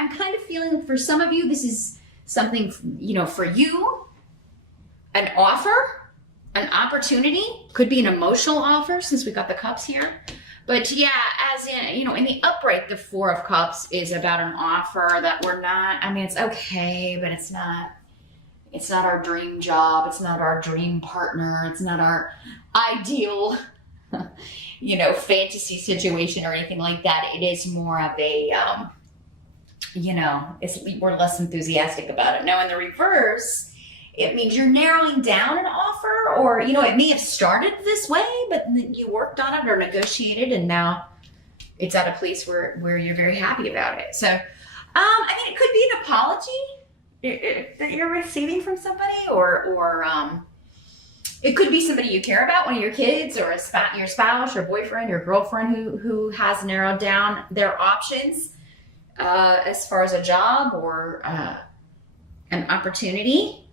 I'm kind of feeling for some of you, this is something, you know, for you, an offer, an opportunity, could be an emotional offer since we got the cups here. But yeah, as in, you know, in the upright, the Four of Cups is about an offer that we're not, I mean, it's okay, but it's not our dream job. It's not our dream partner. It's not our ideal, you know, fantasy situation or anything like that. It is more of a, you know, we're less enthusiastic about it. Now in the reverse, it means you're narrowing down an offer, or, you know, it may have started this way, but you worked on it or negotiated, and now it's at a place where you're very happy about it. So, I mean, it could be an apology that you're receiving from somebody, or it could be somebody you care about, one of your kids, or your spouse, your boyfriend, your girlfriend who has narrowed down their options as far as a job or an opportunity.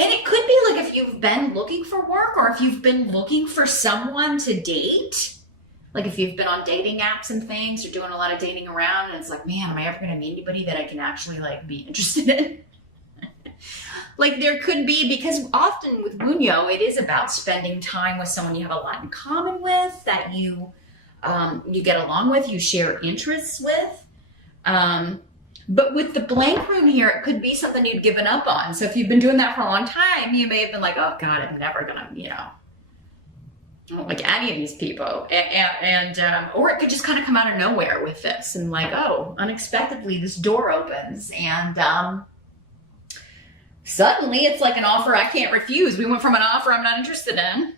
And it could be like if you've been looking for work, or if you've been looking for someone to date, like if you've been on dating apps and things, or doing a lot of dating around, and it's like, man, am I ever going to meet anybody that I can actually like be interested in? Like there could be, because often with Bunyo, it is about spending time with someone you have a lot in common with, that you get along with, you share interests with. But with the blank rune here, it could be something you've given up on. So if you've been doing that for a long time, you may have been like, oh God, I'm never gonna, you know, I don't like any of these people. Or it could just kind of come out of nowhere with this, and like, oh, unexpectedly this door opens, and suddenly it's like an offer I can't refuse. We went from an offer I'm not interested in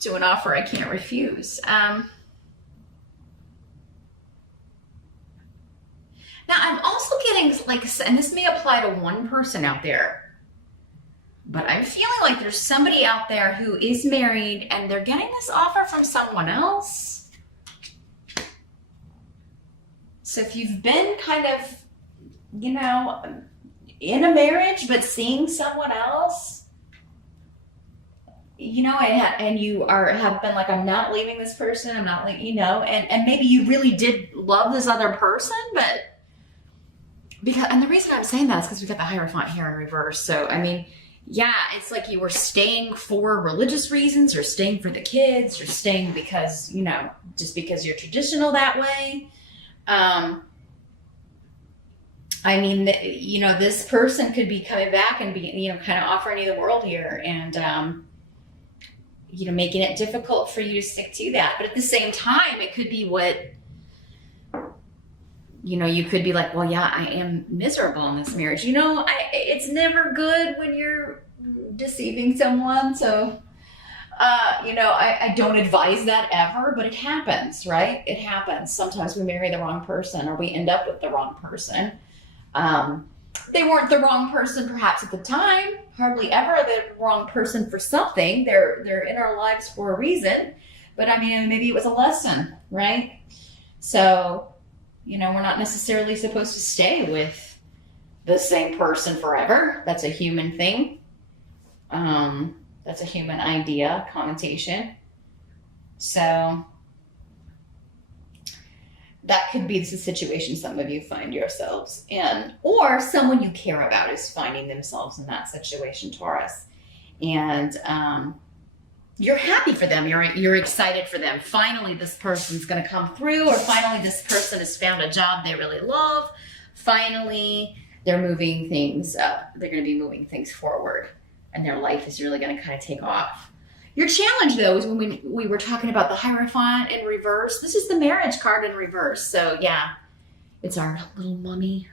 to an offer I can't refuse. Now, I'm also getting, like, and this may apply to one person out there, but I'm feeling like there's somebody out there who is married and they're getting this offer from someone else. So if you've been kind of, you know, in a marriage but seeing someone else, you know, and you have been like, I'm not leaving this person, I'm not leaving, you know, and maybe you really did love this other person, but and the reason I'm saying that is because we got the Hierophant here in reverse. So, I mean, yeah, it's like you were staying for religious reasons, or staying for the kids, or staying because, you know, just because you're traditional that way. I mean, you know, this person could be coming back and be, you know, kind of offering you the world here, and, you know, making it difficult for you to stick to that. But at the same time, it could be what, you know, you could be like, well, yeah, I am miserable in this marriage. You know, it's never good when you're deceiving someone. So, you know, I don't advise that ever, but it happens, right? It happens. Sometimes we marry the wrong person, or we end up with the wrong person. They weren't the wrong person perhaps at the time, hardly ever the wrong person for something. They're in our lives for a reason, but I mean, maybe it was a lesson, right? So, you know, we're not necessarily supposed to stay with the same person forever. That's a human thing. That's a human idea, connotation. So that could be the situation some of you find yourselves in, or someone you care about is finding themselves in that situation, Taurus. And you're happy for them. You're excited for them. Finally, this person's going to come through, or finally this person has found a job they really love. Finally, they're moving things up. They're going to be moving things forward, and their life is really going to kind of take off. Your challenge, though, is when we were talking about the Hierophant in reverse. This is the marriage card in reverse. So, yeah, it's our little mummy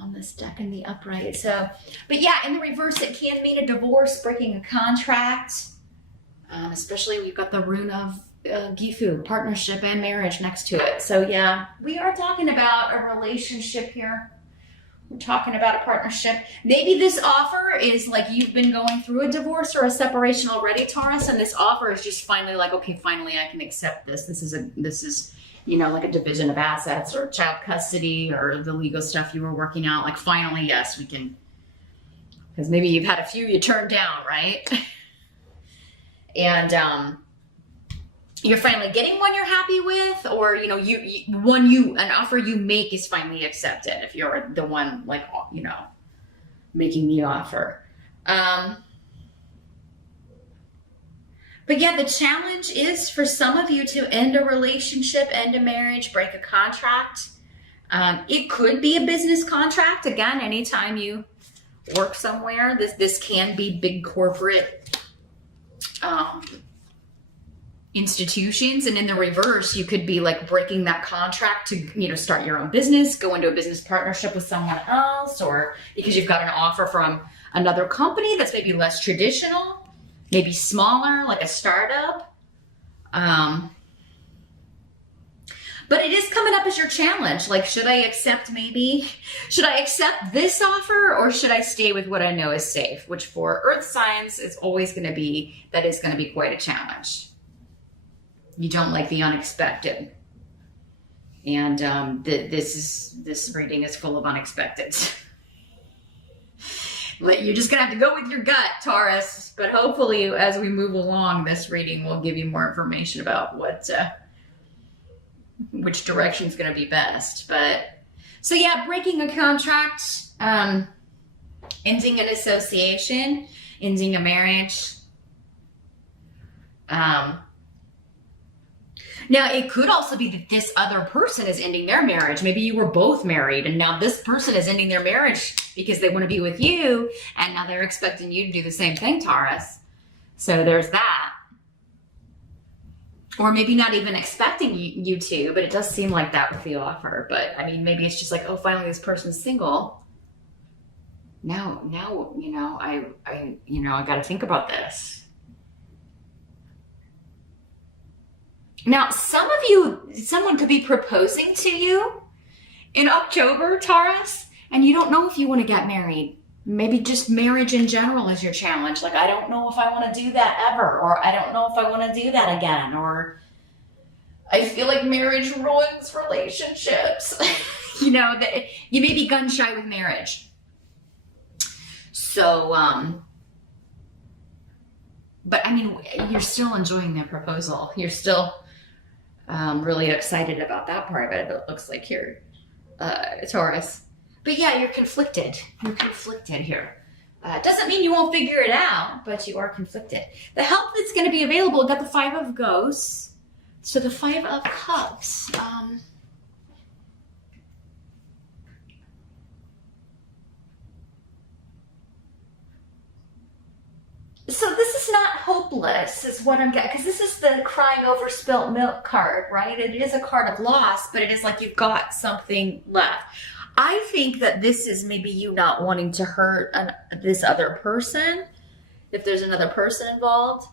on this deck in the upright. So, but yeah, in the reverse, it can mean a divorce, breaking a contract. Especially we've got the rune of Gifu, partnership and marriage next to it. So yeah, we are talking about a relationship here. We're talking about a partnership. Maybe this offer is like you've been going through a divorce or a separation already, Taurus, and this offer is just finally like, okay, finally I can accept this. This is, you know, like a division of assets or child custody or the legal stuff you were working out. Like finally, yes, we can, because maybe you've had a few you turned down, right? And you're finally getting one you're happy with, or an offer you make is finally accepted if you're the one, like, making the offer. But yeah, the challenge is for some of you to end a relationship, end a marriage, break a contract. It could be a business contract. Again, anytime you work somewhere, this can be big corporate institutions. And in the reverse, you could be like breaking that contract to, start your own business, go into a business partnership with someone else, or because you've got an offer from another company that's maybe less traditional, maybe smaller, like a startup. But it is coming up as your challenge. Like, should I accept this offer, or should I stay with what I know is safe? Which for earth signs is always going to be quite a challenge. You don't like the unexpected. And this reading is full of unexpected. You're just going to have to go with your gut, Taurus. But hopefully, as we move along, this reading will give you more information about which direction is going to be best. So yeah, breaking a contract, ending an association, ending a marriage. Now, it could also be that this other person is ending their marriage. Maybe you were both married, and now this person is ending their marriage because they want to be with you, and now they're expecting you to do the same thing, Taurus. So there's that. Or maybe not even expecting you to, but it does seem like that with the offer. But I mean, maybe it's just like, oh, finally this person's single. Now, I got to think about this. Now, someone could be proposing to you in October, Taurus, and you don't know if you want to get married. Maybe just marriage in general is your challenge. Like, I don't know if I want to do that ever, or I don't know if I want to do that again, or I feel like marriage ruins relationships. You may be gun shy with marriage. So, but I mean, you're still enjoying that proposal. You're still really excited about that part of it. It looks like here, Taurus. But yeah, you're conflicted. You're conflicted here. Doesn't mean you won't figure it out, but you are conflicted. The help that's going to be available, got the 5 of Ghosts. So the 5 of Cups. So this is not hopeless, is what I'm getting, because this is the crying over spilt milk card, right? It is a card of loss, but it is like you've got something left. I think that this is maybe you not wanting to hurt this other person, if there's another person involved.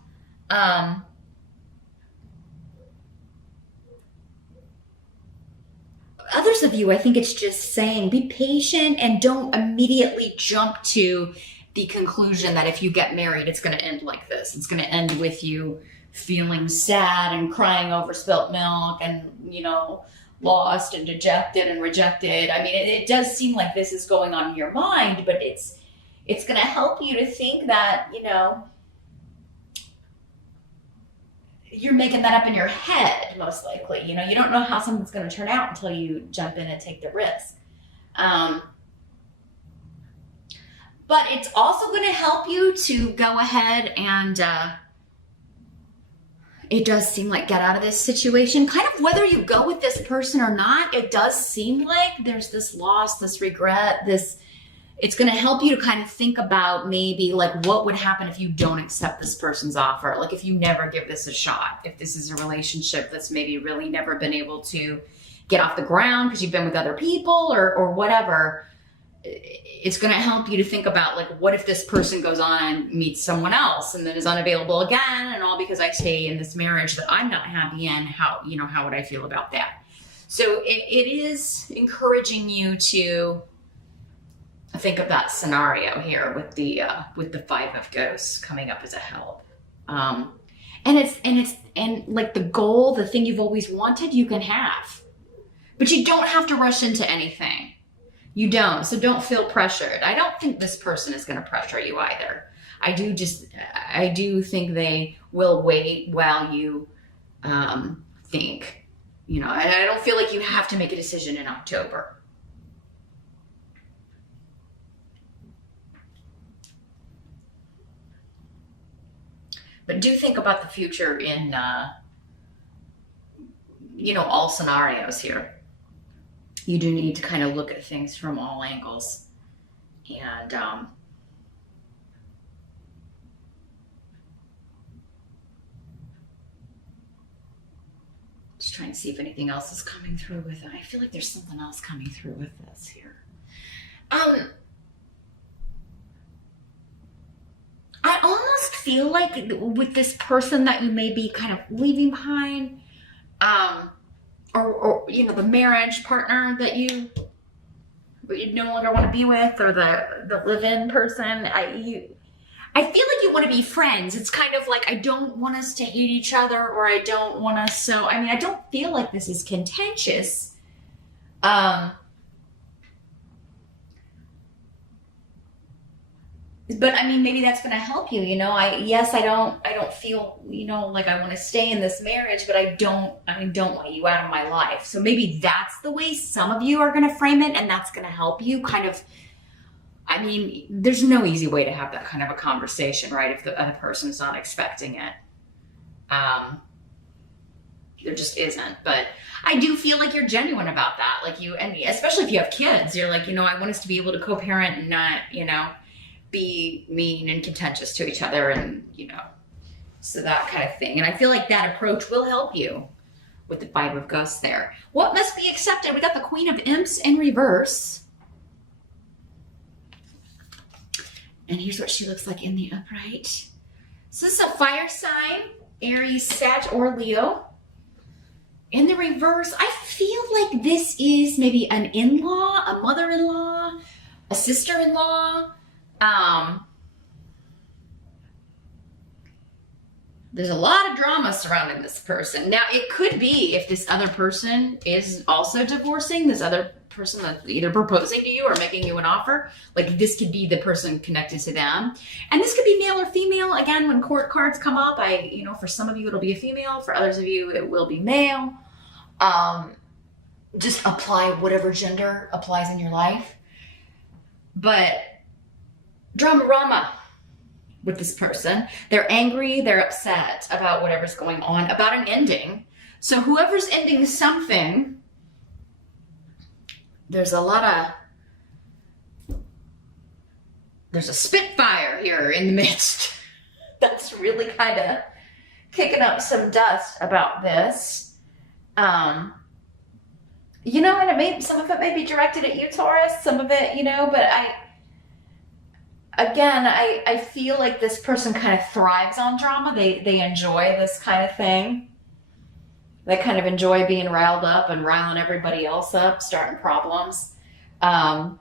Others of you, I think it's just saying, be patient and don't immediately jump to the conclusion that if you get married, it's going to end like this. It's going to end with you feeling sad and crying over spilt milk and, lost and dejected and rejected. I mean, it does seem like this is going on in your mind, but it's going to help you to think that, you're making that up in your head, most likely. You don't know how something's going to turn out until you jump in and take the risk. But it's also going to help you to go ahead and it does seem like get out of this situation. Kind of whether you go with this person or not, it does seem like there's this loss, this regret, it's going to help you to kind of think about maybe like what would happen if you don't accept this person's offer. Like if you never give this a shot, if this is a relationship that's maybe really never been able to get off the ground because you've been with other people or whatever. It's going to help you to think about like, what if this person goes on and meets someone else and then is unavailable again, and all because I stay in this marriage that I'm not happy in. How would I feel about that? So it is encouraging you to think of that scenario here with the 5 of Ghosts coming up as a help. And like the goal, the thing you've always wanted, you can have, but you don't have to rush into anything. You don't. So don't feel pressured. I don't think this person is going to pressure you either. I do think they will wait while you think. You know, I don't feel like you have to make a decision in October. But do think about the future in, you know, all scenarios here. You do need to kind of look at things from all angles. And just trying to see if anything else is coming through with it. I feel like there's something else coming through with this here. I almost feel like with this person that you may be kind of leaving behind, or you know, the marriage partner that you no longer want to be with, or the live-in person, I feel like you want to be friends. It's kind of like, I don't want us to hate each other, or I don't want us, so, I mean, I don't feel like this is contentious. But I mean, maybe that's going to help you, you know. I don't feel, you know, like I want to stay in this marriage, but I don't want you out of my life. So maybe that's the way some of you are going to frame it, and that's going to help you kind of. I mean, there's no easy way to have that kind of a conversation, right? If the other person's not expecting it. There just isn't. But I do feel like you're genuine about that. Like you, and especially if you have kids, you're like, you know, I want us to be able to co-parent and not, you know, be mean and contentious to each other, and, you know, so that kind of thing. And I feel like that approach will help you with the Five of Ghosts there. What must be accepted? We got the Queen of Imps in reverse. And here's what she looks like in the upright. So this is a fire sign, Aries, Sag, or Leo. In the reverse, I feel like this is maybe an in-law, a mother-in-law, a sister-in-law. There's a lot of drama surrounding this person. Now, it could be, if this other person is also divorcing, this other person that's either proposing to you or making you an offer, like this could be the person connected to them. And this could be male or female. Again, when court cards come up, you know, for some of you, it'll be a female. For others of you, it will be male. Just apply whatever gender applies in your life. But drama with this person. They're angry, they're upset about whatever's going on, about an ending. So whoever's ending something, there's a spitfire here in the midst. That's really kind of kicking up some dust about this. You know, and some of it may be directed at you, Taurus, some of it, you know, but I feel like this person kind of thrives on drama. They enjoy this kind of thing. They kind of enjoy being riled up and riling everybody else up, starting problems. But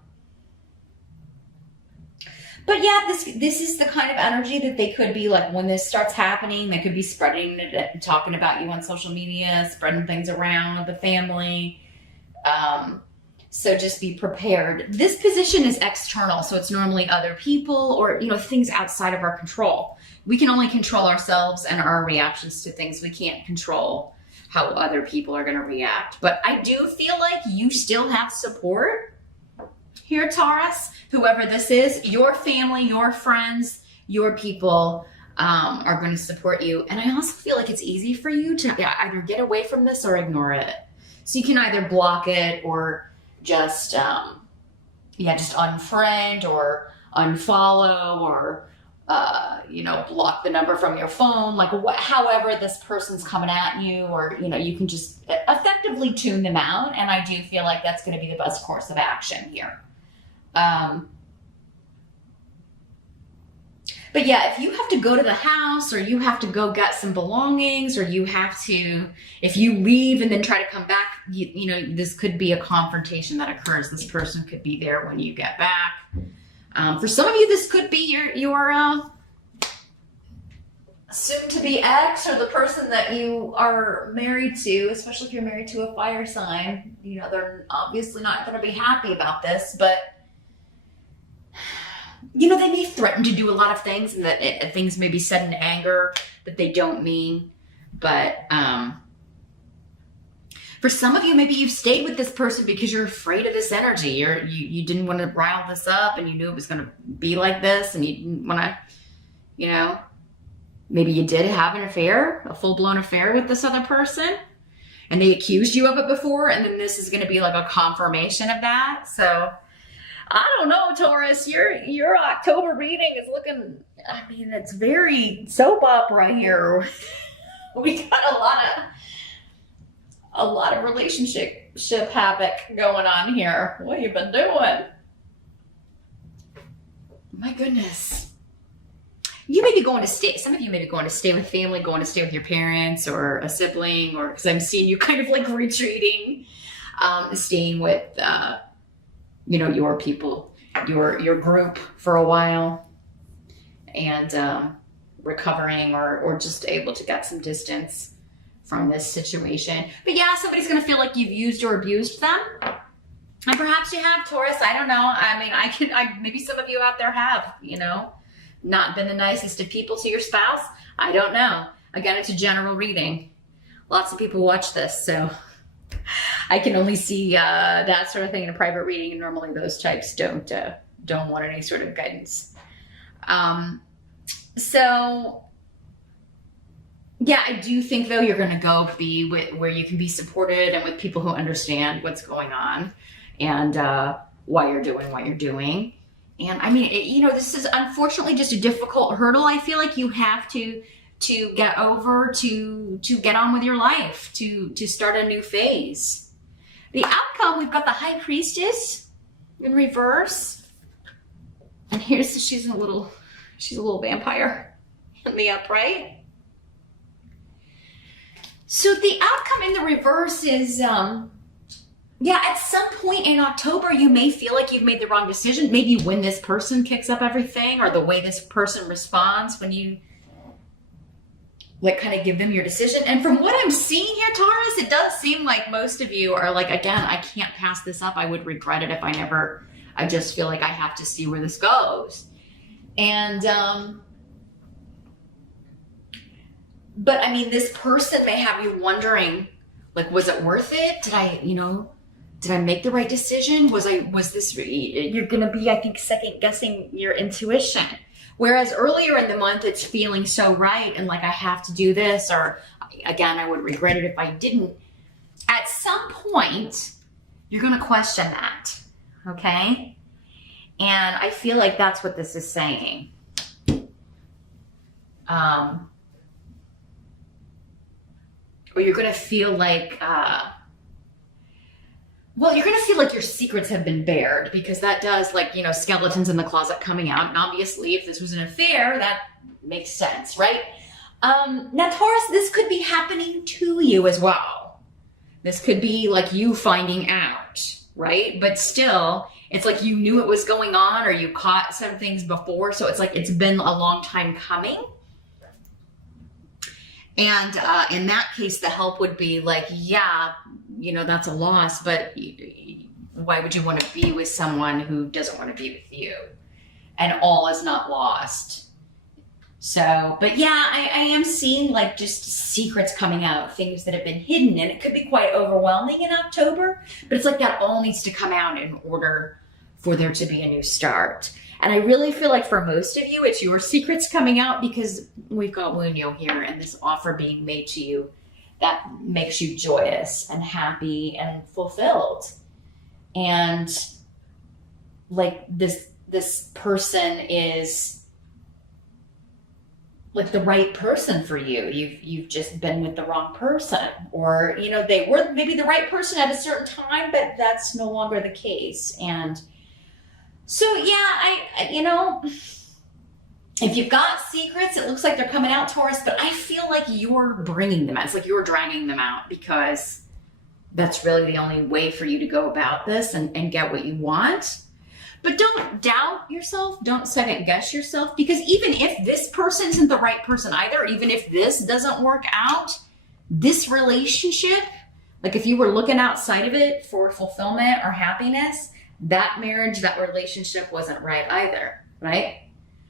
yeah, this is the kind of energy that they could be like when this starts happening. They could be spreading it, talking about you on social media, spreading things around the family. So just be prepared. This position is external, so it's normally other people or, you know, things outside of our control. We can only control ourselves and our reactions to things. We can't control how other people are going to react. But I do feel like you still have support here, Taurus. Whoever this is, your family, your friends, your people are going to support you. And I also feel like it's easy for you to either get away from this or ignore it. So you can either block it or just unfriend or unfollow or, you know, block the number from your phone, like however this person's coming at you, or, you know, you can just effectively tune them out. And I do feel like that's going to be the best course of action here. But yeah, if you have to go to the house, or you have to go get some belongings, or you have to, if you leave and then try to come back, you know, this could be a confrontation that occurs. This person could be there when you get back. For some of you, this could be your soon-to-be ex, or the person that you are married to, especially if you're married to a fire sign. You know, they're obviously not going to be happy about this, but you know, they may threaten to do a lot of things, and that things may be said in anger that they don't mean. But for some of you, maybe you've stayed with this person because you're afraid of this energy. You didn't want to rile this up, and you knew it was going to be like this, and you didn't want to, you know, maybe you did have an affair, a full-blown affair with this other person, and they accused you of it before, and then this is going to be like a confirmation of that. So I don't know, Taurus, your October reading is looking, I mean, it's very soap opera here. We got a lot of relationship havoc going on here. What have you been doing? My goodness. You may be going to stay, some of you may be going to stay with family, going to stay with your parents or a sibling, or because I'm seeing you kind of like retreating, staying with, you know, your people, your group for a while, and recovering or just able to get some distance from this situation. But yeah, somebody's going to feel like you've used or abused them. And perhaps you have, Taurus. I don't know. I mean, maybe some of you out there have, you know, not been the nicest of people to your spouse. I don't know. Again, it's a general reading. Lots of people watch this, so I can only see that sort of thing in a private reading. And normally those types don't want any sort of guidance. So yeah, I do think though you're going to go be where you can be supported and with people who understand what's going on and why you're doing what you're doing. And I mean, you know, this is unfortunately just a difficult hurdle. I feel like you have to get over, to get on with your life, to start a new phase. The outcome, we've got the High Priestess in reverse, and she's a little vampire in the upright. So the outcome in the reverse is, yeah, at some point in October, you may feel like you've made the wrong decision. Maybe when this person kicks up everything, or the way this person responds when you like kind of give them your decision. And from what I'm seeing here, Taurus, it does seem like most of you are like, again, I can't pass this up. I would regret it if I just feel like I have to see where this goes. And, but I mean, this person may have you wondering, like, was it worth it? Did I make the right decision? You're going to be, I think, second guessing your intuition. Whereas earlier in the month, it's feeling so right. And like, I have to do this, or again, I would regret it if I didn't. At some point, you're going to question that. Okay. And I feel like that's what this is saying. Or you're going to feel like, you're going to feel like your secrets have been bared, because that does, like, you know, skeletons in the closet coming out. And obviously, if this was an affair, that makes sense, right? Now, Taurus, this could be happening to you as well. This could be like you finding out, right? But still, it's like you knew it was going on, or you caught some things before. So it's like it's been a long time coming. And in that case, the help would be like, yeah, you know, that's a loss, but why would you want to be with someone who doesn't want to be with you? And all is not lost. So, but yeah, I am seeing like just secrets coming out, things that have been hidden, and it could be quite overwhelming in October, but it's like that all needs to come out in order for there to be a new start. And I really feel like for most of you, it's your secrets coming out, because we've got Wunyo here and this offer being made to you that makes you joyous and happy and fulfilled. And like this person is like the right person for you. You've just been with the wrong person, or, you know, they were maybe the right person at a certain time, but that's no longer the case. And so, yeah, you know, if you've got secrets, it looks like they're coming out, Taurus, but I feel like you're bringing them out. It's like you're dragging them out, because that's really the only way for you to go about this and get what you want. But don't doubt yourself. Don't second guess yourself, because even if this person isn't the right person either, even if this doesn't work out, this relationship, like if you were looking outside of it for fulfillment or happiness, that marriage, that relationship wasn't right either, right?